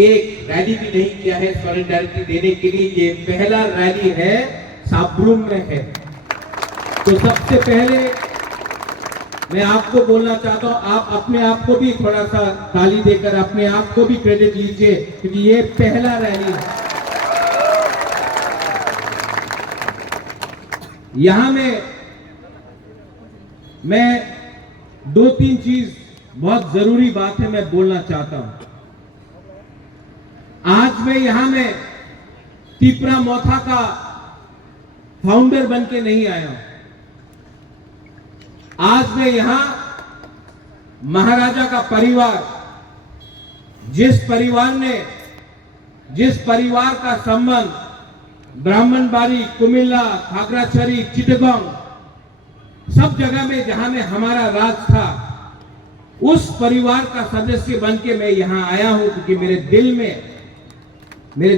एक रैली भी नहीं किया है सॉलिडारिटी देने के लिए। ये पहला रैली है साब्रुम में है। तो सबसे पहले मैं आपको बोलना चाहता हूं, आप अपने आप को भी थोड़ा सा ताली देकर अपने आप को भी क्रेडिट लीजिए, क्योंकि ये पहला रैली है। यहां मैं 2-3 चीज बहुत जरूरी बात है मैं बोलना चाहता हूं। आज मैं यहां में तिपरा मोथा का फाउंडर बन के नहीं आया हूं। आज मैं यहां महाराजा का परिवार, जिस परिवार का संबंध ब्राह्मणबाड़ी, कुमिल्ला, खागराछड़ी, चिटगांव सब जगह में जहां में हमारा राज था, उस परिवार का सदस्य बन के मैं यहां आया हूं, क्योंकि मेरे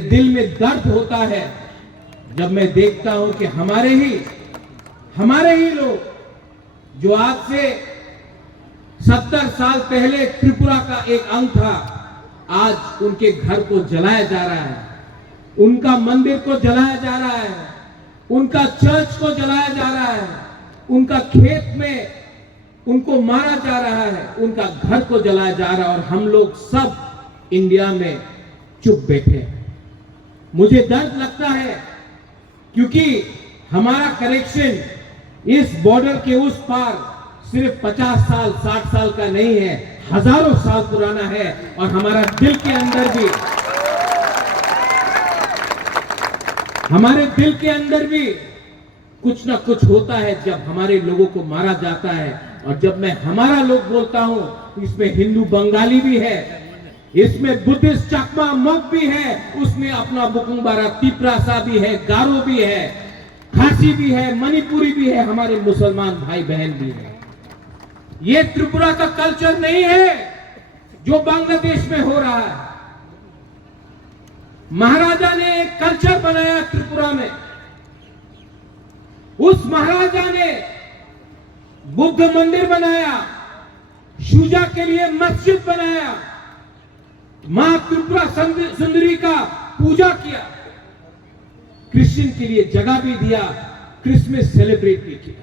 दिल में दर्द होता है जब मैं देखता हूं कि हमारे ही लोग जो आज से 70 साल पहले त्रिपुरा का एक अंग था, आज उनके घर को जलाया जा रहा है, उनका मंदिर को जलाया जा रहा है, उनका चर्च को जलाया जा रहा है, उनका खेत में उनको मारा जा रहा है, उनका घर को जलाया जा रहा है, और हम लोग सब इंडिया में चुप बैठे हैं। मुझे दर्द लगता है, क्योंकि हमारा कनेक्शन इस बॉर्डर के उस पार सिर्फ 50 साल 60 साल का नहीं है, हजारों साल पुराना है। और हमारे दिल के अंदर भी कुछ ना कुछ होता है जब हमारे लोगों को मारा जाता है। और जब मैं हमारा लोग बोलता हूं, इसमें हिंदू बंगाली भी है, इसमें बुद्धिस्ट चकमा मग भी है, उसमें अपना बुकुंबारा तिपरासा भी है, गारो भी है, खासी भी है, मणिपुरी भी है, हमारे मुसलमान भाई बहन भी है। ये त्रिपुरा का कल्चर नहीं है जो बांग्लादेश में हो रहा है। महाराजा ने एक कल्चर बनाया त्रिपुरा में। उस महाराजा ने बुद्ध मंदिर बनाया, शुजा के लिए मस्जिद बनाया, मां त्रिपुरा सुंदरी का पूजा किया, क्रिश्चियन के लिए जगह भी दिया, क्रिसमस सेलिब्रेट भी किया।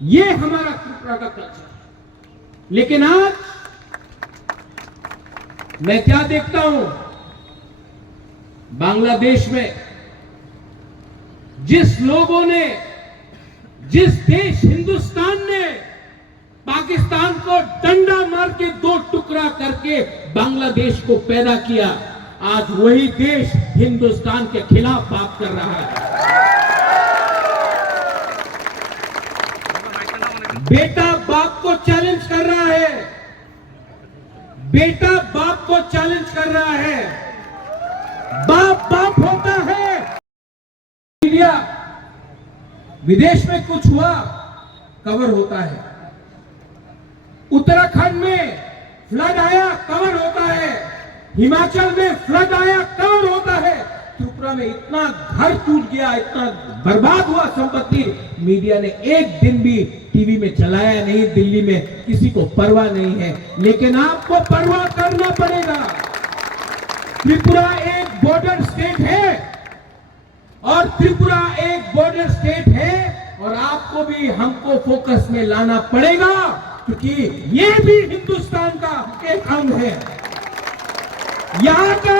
ये हमारा त्रिपुरा का कल्चर। लेकिन आज मैं क्या देखता हूं, बांग्लादेश में जिस लोगों ने, जिस देश हिंदुस्तान ने पाकिस्तान को डंडा मार के 2 टुकड़ा करके बांग्लादेश को पैदा किया, आज वही देश हिंदुस्तान के खिलाफ बात कर रहा है। बेटा बाप को चैलेंज कर रहा है, बेटा बाप को चैलेंज कर रहा है। बाप बाप होता है। मीडिया विदेश में कुछ हुआ कवर होता है, उत्तराखंड में फ्लड आया कवर होता है, हिमाचल में फ्लड आया कवर होता है, त्रिपुरा में इतना घर टूट गया, इतना बर्बाद हुआ संपत्ति, मीडिया ने एक दिन भी टीवी में चलाया नहीं। दिल्ली में किसी को परवाह नहीं है, लेकिन आपको परवाह करना पड़ेगा। त्रिपुरा एक बॉर्डर स्टेट है, और त्रिपुरा एक बॉर्डर स्टेट है, और आपको भी हमको फोकस में लाना पड़ेगा, क्योंकि ये भी हिंदुस्तान का एक अंग है। यहां का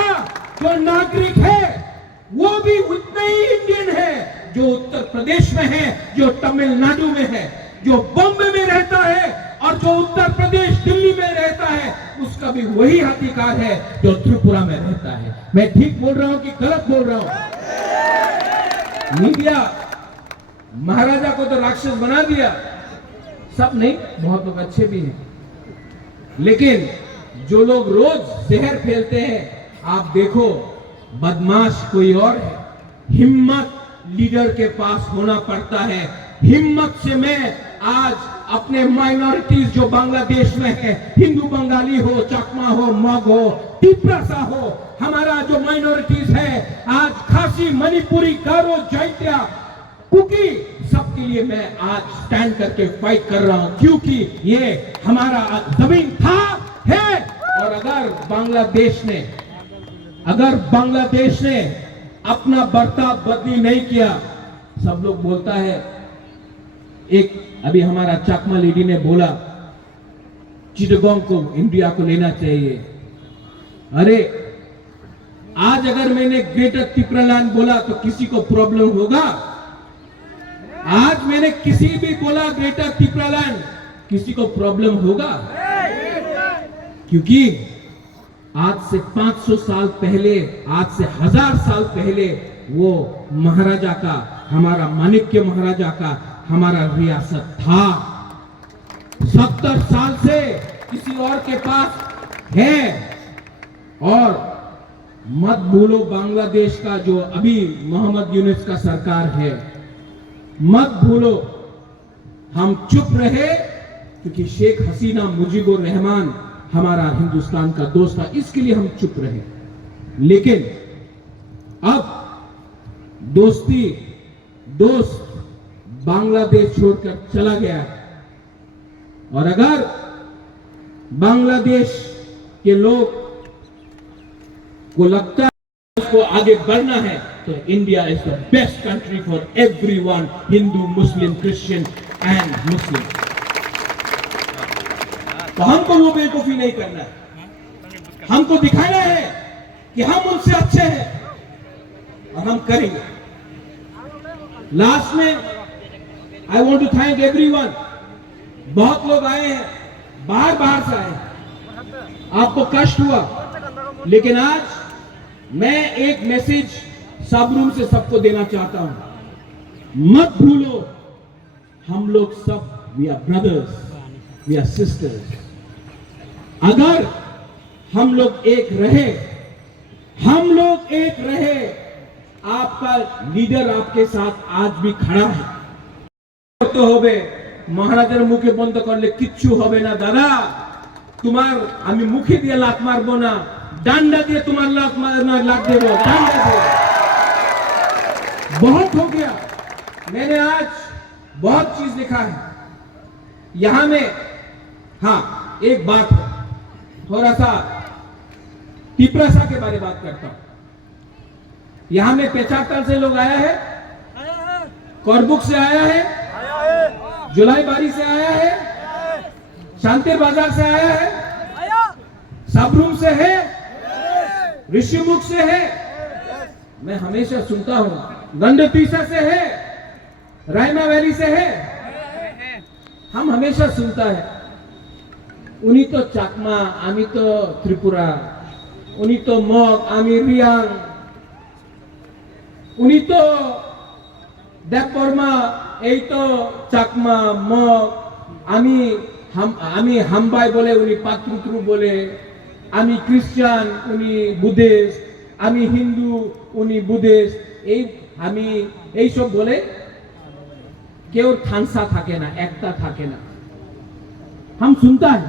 जो नागरिक है वो भी उतना ही इंडियन है जो उत्तर प्रदेश में है, जो तमिलनाडु में है, जो बॉम्बे में रहता है, और जो उत्तर प्रदेश दिल्ली में रहता है, उसका भी वही अधिकार है जो त्रिपुरा में रहता है। मैं ठीक बोल रहा हूं कि गलत बोल रहा हूं? मीडिया महाराजा को तो राक्षस बना दिया, सब नहीं, बहुत लोग अच्छे भी हैं, लेकिन जो लोग रोज जहर फैलते हैं, आप देखो बदमाश कोई और है। हिम्मत लीडर के पास होना पड़ता है। हिम्मत से मैं आज अपने माइनॉरिटीज जो बांग्लादेश में है, हिंदू बंगाली हो, चकमा हो, मग हो, तिपरासा हो, हमारा जो माइनॉरिटीज है, आज खासी, मणिपुरी, गारो, जैत्या, कुकी, सबके लिए मैं आज स्टैंड करके फाइट कर रहा हूं, क्योंकि ये हमारा जमीन था, है। और अगर बांग्लादेश ने अगर बांग्लादेश ने अपना बर्ताव बदली नहीं किया, सब लोग बोलता है, एक अभी हमारा चाकमा लेडी ने बोला चिटगांव को इंडिया को लेना चाहिए। अरे आज अगर मैंने ग्रेटर त्रिपुरालैंड बोला तो किसी को प्रॉब्लम होगा? आज मैंने किसी भी बोला ग्रेटर त्रिपुरालैंड, किसी को प्रॉब्लम होगा? क्योंकि आज से 500 साल पहले, आज से 1000 साल पहले वो महाराजा का, हमारा माणिक्य महाराजा का हमारा रियासत था। 70 साल से किसी और के पास है। और मत भूलो बांग्लादेश का जो अभी मोहम्मद यूनुस का सरकार है, मत भूलो। हम चुप रहे क्योंकि शेख हसीना मुजीबुर रहमान हमारा हिंदुस्तान का दोस्त था, इसके लिए हम चुप रहे। लेकिन अब दोस्त बांग्लादेश छोड़कर चला गया है। और अगर बांग्लादेश के लोग को लगता है उसको आगे बढ़ना है तो India is the best country for everyone, Hindu, Muslim, Christian and Muslim. तो हमको वो बेवकूफी नहीं करना है, हमको दिखाना है कि हम उनसे अच्छे हैं और हम करेंगे। लास्ट में I want to thank everyone. बहुत लोग आए हैं, बाहर से आए हैं, आपको कष्ट हुआ, लेकिन आज मैं एक मैसेज सब रूम से सबको देना चाहता हूं। मत भूलो, हम लोग सब we are brothers, we are sisters. अगर हम लोग एक रहे, आपका लीडर आपके साथ आज भी खड़ा है। तो होबे महाराजের মুখে বন্ধ করলে কিচ্ছু হবে না দাদা। তোমার আমি মুখে দিয়ে লাত মারবো না, ডান্ডা দিয়ে তোমার लात देबो, डांडा দিয়ে। बहुत हो गया, मैंने आज बहुत चीज देखा है यहां में। हाँ, एक बात है, थोड़ा सा तिपरासा के बारे में बात करता हूं। यहां में पेचाकल से लोग आया है, करबुक से आया है, जुलाई बारी से आया है, शांतिर बाजार से आया है, सबरूम से है, ऋषिमुख से है। मैं हमेशा सुनता हूं, गंडतीसा से है, रायमा वैली से है। हम हमेशा सुनता है उन्हीं तो चाकमा, आमी तो त्रिपुरा, उन्हीं तो मग, आमी रियांग, उन्हीं तो देवबर्मा, এই তো চাকমা, মগ, আমি হামবাই বলে, উনি পাত্রুত্রু বলে, আমি খ্রিস্টান, উনি বুদ্ধিস্ট, আমি হিন্দু, উনি বুদ্ধিস্ট, আমি এই সব বলে কেউ থানসা থাকে না, একটা থাকে না। हम सुनता है,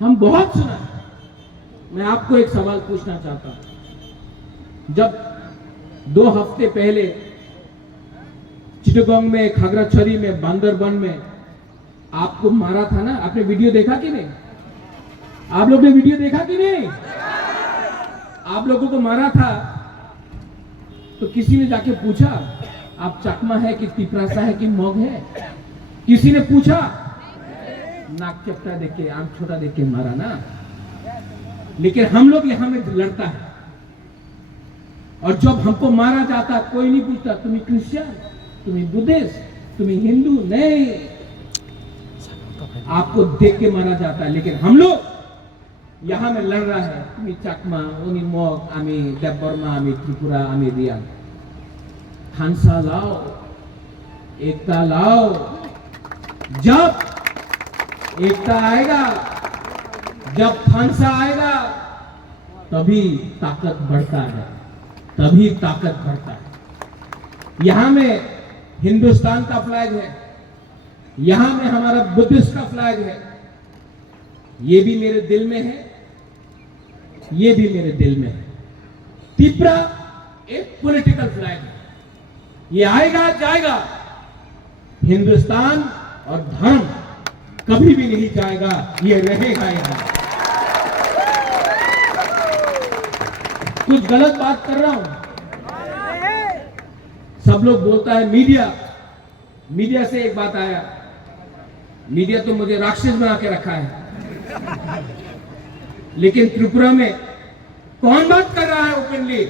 हम बहुत सुना है। मैं आपको एक सवाल पूछना चाहता हूं। जब 2 हफ्ते पहले चिटगांव में, खागराछड़ी में, बांदरबन में आपको मारा था ना, आपने वीडियो देखा कि नहीं? आप लोग ने वीडियो देखा कि नहीं? आप लोगों को मारा था तो किसी ने जाके पूछा आप चकमा है कि तिपरासा है कि मग है? किसी ने पूछा? नाक चपटा देख के, आंख छोटा देख के मारा ना। लेकिन हम लोग यहां में लड़ता है, और जब हमको मारा जाता कोई नहीं पूछता तुम्हें क्रिश्चियन, तुम्हें बुद्धिस्ट, तुम्हें हिंदू, नहीं, आपको देख के मारा जाता है। लेकिन हम लोग यहां में लड़ रहा है, तुम्हें चकमा, उन्हीं मग, आमी देवबर्मा, आमी त्रिपुरा, आमी रियांग। खानसा लाओ, एकता लाओ। जब एकता आएगा, जब खानसा आएगा, तभी ताकत बढ़ता है, तभी ताकत बढ़ता है। यहां में हिंदुस्तान का फ्लैग है, यहां में हमारा बुद्धिस्ट का फ्लैग है। ये भी मेरे दिल में है, ये भी मेरे दिल में है। त्रिपुरा एक पॉलिटिकल फ्लैग है, ये आएगा जाएगा। हिंदुस्तान और धर्म कभी भी नहीं जाएगा, ये रहेगा यहां। कुछ गलत बात कर रहा हूं? सब लोग बोलता है मीडिया से एक बात आया, मीडिया तो मुझे राक्षस बना के रखा है, लेकिन त्रिपुरा में कौन बात कर रहा है ओपनली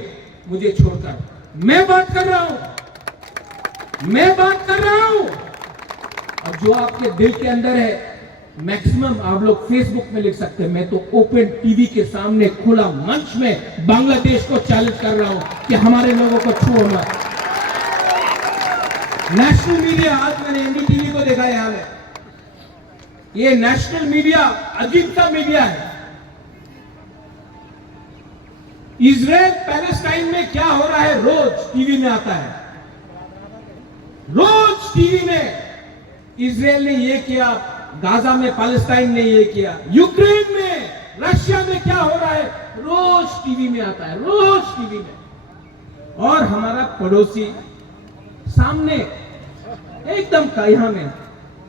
मुझे छोड़कर? मैं बात कर रहा हूं। और जो आपके दिल के अंदर है, मैक्सिमम आप लोग फेसबुक में लिख सकते हैं, मैं तो ओपन टीवी के सामने खुला मंच में बांग्लादेश को चैलेंज कर रहा हूं कि हमारे लोगों को छुओ मत। नेशनल मीडिया, आज मैंने एनडीटीवी को देखा यहां में, ये नेशनल मीडिया अजीब सा मीडिया है। इजराइल पैलेस्टाइन में क्या हो रहा है रोज टीवी में आता है, रोज टीवी में इजराइल ने ये किया, गाजा में पैलेस्टाइन ने ये किया, यूक्रेन में, रशिया में क्या हो रहा है रोज टीवी में आता है, रोज टीवी में। और हमारा पड़ोसी सामने एकदम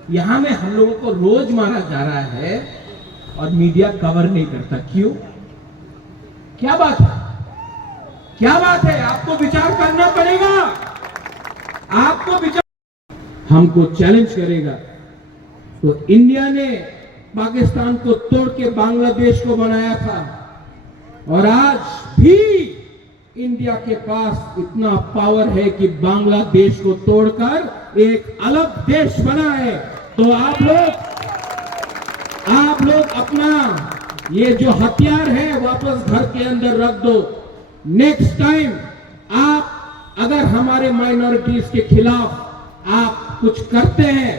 यहां में हम लोगों को रोज मारा जा रहा है और मीडिया कवर नहीं करता। क्यों? क्या बात है? आपको विचार करना पड़ेगा, हमको चैलेंज करेगा। तो इंडिया ने पाकिस्तान को तोड़ के बांग्लादेश को बनाया था, और आज भी इंडिया के पास इतना पावर है कि बांग्लादेश को तोड़कर एक अलग देश बनाए। तो आप लोग अपना ये जो हथियार है वापस घर के अंदर रख दो। नेक्स्ट टाइम आप अगर हमारे माइनॉरिटीज के खिलाफ आप कुछ करते हैं,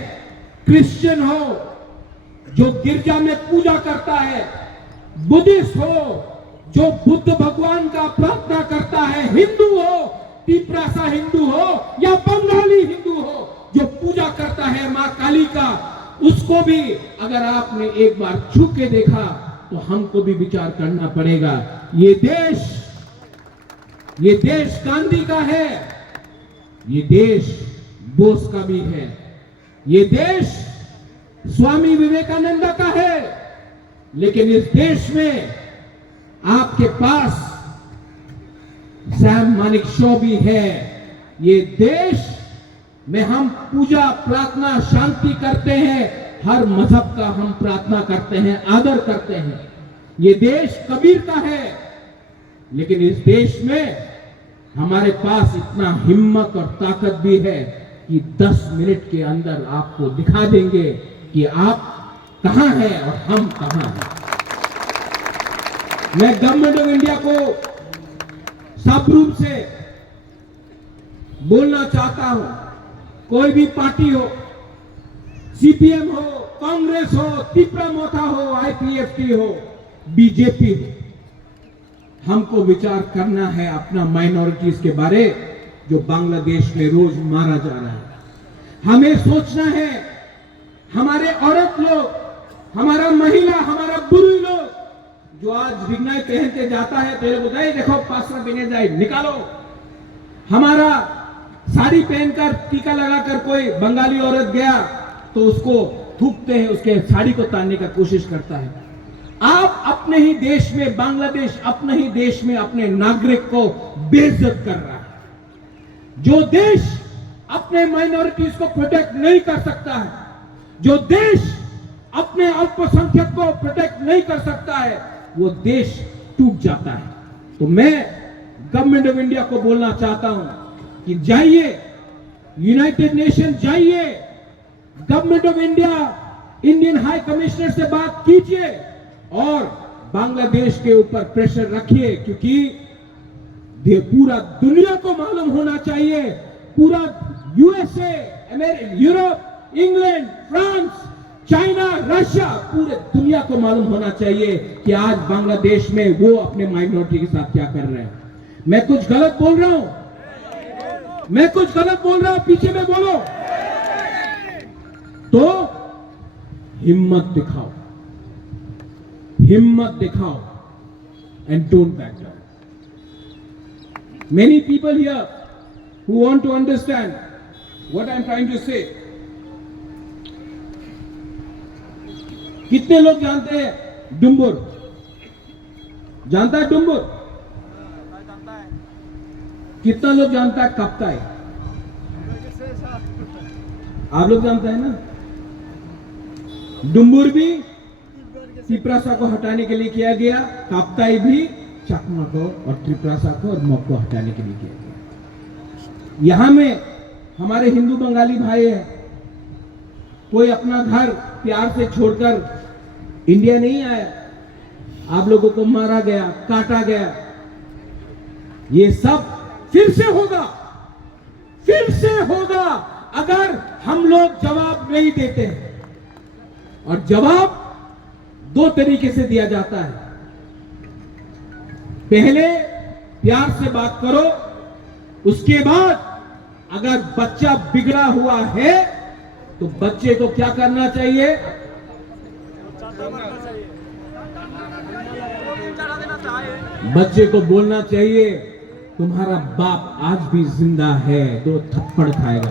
क्रिश्चियन हो जो गिरजा में पूजा करता है, बुद्धिस्ट हो जो बुद्ध भगवान का प्रार्थना करता है, हिंदू हो, तिपरासा हिंदू हो या बंगाली हिंदू हो जो पूजा करता है मां काली का, उसको भी अगर आपने एक बार छू के देखा तो हमको भी विचार करना पड़ेगा। ये देश गांधी का है, ये देश बोस का भी है, ये देश स्वामी विवेकानंद का है, लेकिन इस देश में आपके पास सैम मानेकशॉ भी है। ये देश में हम पूजा प्रार्थना शांति करते हैं, हर मजहब का हम प्रार्थना करते हैं, आदर करते हैं। ये देश कबीर का है, लेकिन इस देश में हमारे पास इतना हिम्मत और ताकत भी है कि 10 मिनट के अंदर आपको दिखा देंगे कि आप कहां हैं और हम कहां हैं। मैं गवर्नमेंट ऑफ इंडिया को साफ रूप से बोलना चाहता हूं, कोई भी पार्टी हो, सीपीएम हो, कांग्रेस हो, तिपरा मोथा हो, आईपीएफटी हो, बीजेपी हो, हमको विचार करना है अपना माइनॉरिटीज के बारे जो बांग्लादेश में रोज मारा जा रहा है। हमें सोचना है, हमारे औरत लोग, हमारा महिला, हमारा बुरी लोग जो आज बिगनाई पहन के जाता है, पहले बताइए देखो पासरा पहने जाए निकालो। हमारा साड़ी पहनकर टीका लगाकर कोई बंगाली औरत गया तो उसको थूकते हैं, उसके साड़ी को तानने का कोशिश करता है। आप अपने ही देश में, बांग्लादेश अपने ही देश में अपने नागरिक को बेइज्जत कर रहा है। जो देश अपने माइनॉरिटीज को प्रोटेक्ट नहीं कर सकता है, जो देश अपने अल्पसंख्यक को प्रोटेक्ट नहीं कर सकता है, वो देश टूट जाता है। तो मैं गवर्नमेंट ऑफ इंडिया को बोलना चाहता हूं कि जाइए, यूनाइटेड नेशन जाइए, government of India, Indian high commissioner से बात कीजिए और बांग्लादेश के ऊपर प्रेशर रखिए, क्योंकि पूरा दुनिया को मालूम होना चाहिए, पूरा USA, Europe, England, France, China, Russia, पूरे दुनिया को मालूम होना चाहिए कि आज बांग्लादेश में वो अपने माइनॉरिटी के साथ क्या कर रहे हैं। मैं कुछ गलत बोल रहा हूं, पीछे में बोलो तो हिम्मत दिखाओ and don't back down. Many people here who want to understand what I'm trying to say. कितने लोग जानते हैं डुम्बुर? जानता है डुम्बुर? कितना लोग जानता है काप्ताई? आप लोग जानते हैं ना? डुम्बुर भी त्रिपुरासा को हटाने के लिए किया गया, काप्ताई भी चकमा को और त्रिपुरासा को और मग को हटाने के लिए किया गया। यहां में हमारे हिंदू बंगाली भाई हैं, कोई अपना घर प्यार से छोड़कर इंडिया नहीं आया, आप लोगों को मारा गया, काटा गया। ये सब फिर से होगा अगर हम लोग जवाब नहीं देते हैं। और जवाब दो तरीके से दिया जाता है। पहले प्यार से बात करो, उसके बाद अगर बच्चा बिगड़ा हुआ है तो बच्चे को क्या करना चाहिए? बच्चे को बोलना चाहिए तुम्हारा बाप आज भी जिंदा है, 2 थप्पड़ खाएगा।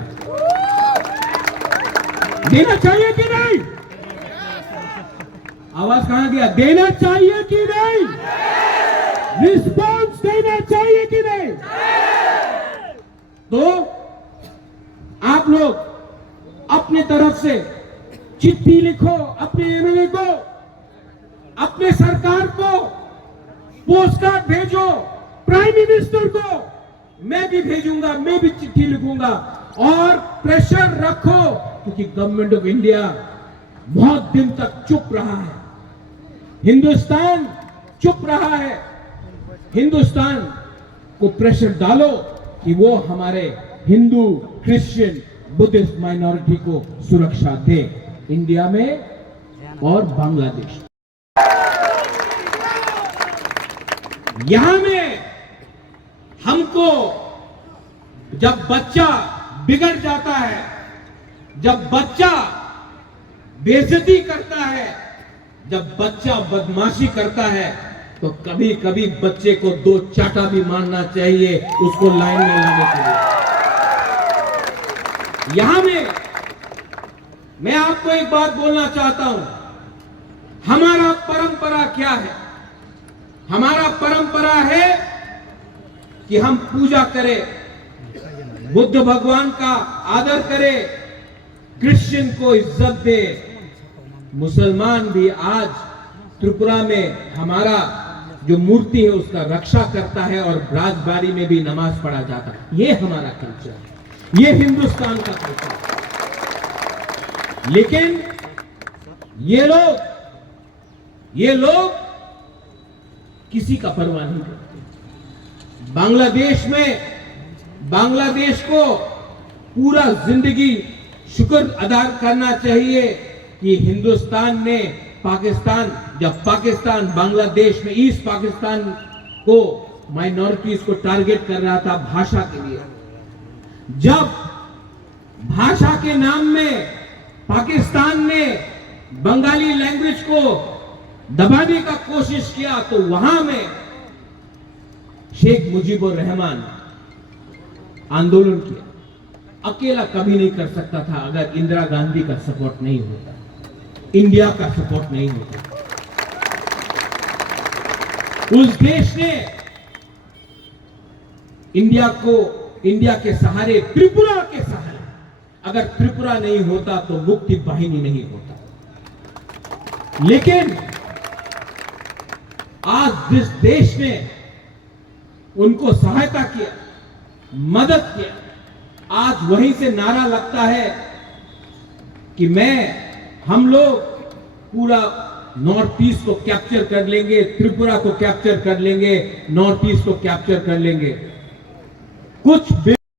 देना चाहिए कि नहीं? आवाज कहां गया? देना चाहिए कि नहीं? रिस्पॉन्स देना चाहिए कि नहीं? तो आप लोग अपने तरफ से चिट्ठी लिखो, अपने एमएलए को, अपने सरकार को पोस्ट कार्ड भेजो, प्राइम मिनिस्टर को मैं भी भेजूंगा, मैं भी चिट्ठी लिखूंगा और प्रेशर रखो, क्योंकि गवर्नमेंट ऑफ इंडिया बहुत दिन तक चुप रहा है, हिंदुस्तान चुप रहा है। हिंदुस्तान को प्रेशर डालो कि वो हमारे हिंदू, क्रिश्चियन, बुद्धिस्ट माइनॉरिटी को सुरक्षा दे, इंडिया में और बांग्लादेश। यहां में हमको जब बच्चा बिगड़ जाता है, जब बच्चा बेइज्जती करता है, जब बच्चा बदमाशी करता है, तो कभी कभी बच्चे को 2 चाटा भी मारना चाहिए उसको लाइन में लाने के लिए। यहां में मैं आपको एक बात बोलना चाहता हूं, हमारा परंपरा क्या है? हमारा परंपरा है कि हम पूजा करें, बुद्ध भगवान का आदर करें, क्रिश्चियन को इज्जत दे, मुसलमान भी आज त्रिपुरा में हमारा जो मूर्ति है उसका रक्षा करता है और राजबाड़ी में भी नमाज पढ़ा जाता है। ये हमारा कल्चर है, ये हिंदुस्तान का कल्चर है। लेकिन ये लोग किसी का परवाह नहीं करते। बांग्लादेश को पूरा जिंदगी शुक्र अदा करना चाहिए कि हिंदुस्तान ने जब पाकिस्तान बांग्लादेश में ईस्ट पाकिस्तान को माइनॉरिटीज को टारगेट कर रहा था भाषा के लिए, जब भाषा के नाम में पाकिस्तान ने बंगाली लैंग्वेज को दबाने का कोशिश किया, तो वहां में शेख मुजीबुर रहमान आंदोलन किया। अकेला कभी नहीं कर सकता था अगर इंदिरा गांधी का सपोर्ट नहीं होता, इंडिया का सपोर्ट नहीं होता। उस देश ने इंडिया के सहारे, त्रिपुरा के सहारे, अगर त्रिपुरा नहीं होता तो मुक्ति वाहिनी नहीं होता। लेकिन आज जिस देश ने उनको सहायता किया, मदद किया, आज वहीं से नारा लगता है कि हम लोग पूरा नॉर्थ ईस्ट को कैप्चर कर लेंगे, त्रिपुरा को कैप्चर कर लेंगे, नॉर्थ ईस्ट को कैप्चर कर लेंगे। कुछ